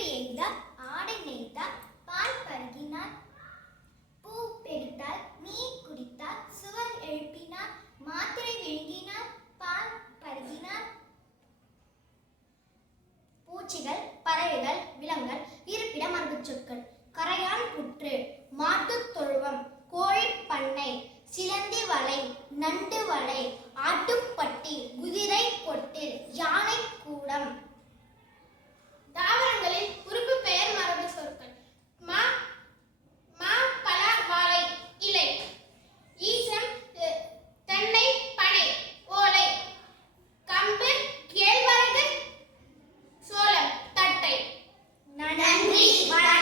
அன்பு எய்தார் ஆடை நெய்தால் பால் பருகினார். பூ பெரித்தார் நீர் குடித்தால் சுவர் எழுப்பினார் மாத்திரை விழுங்கினார் பால் பருகினார். பூச்சிகள் பறவைகள் விலங்குகள் இருப்பிட மரபு சொற்கள். கரையான் புற்று மாட்டுத் தொழுவம் கோழி பண்ணை சிலந்தி வலை நண்டு வலை ஆட்டு நன்றி வணக்கம்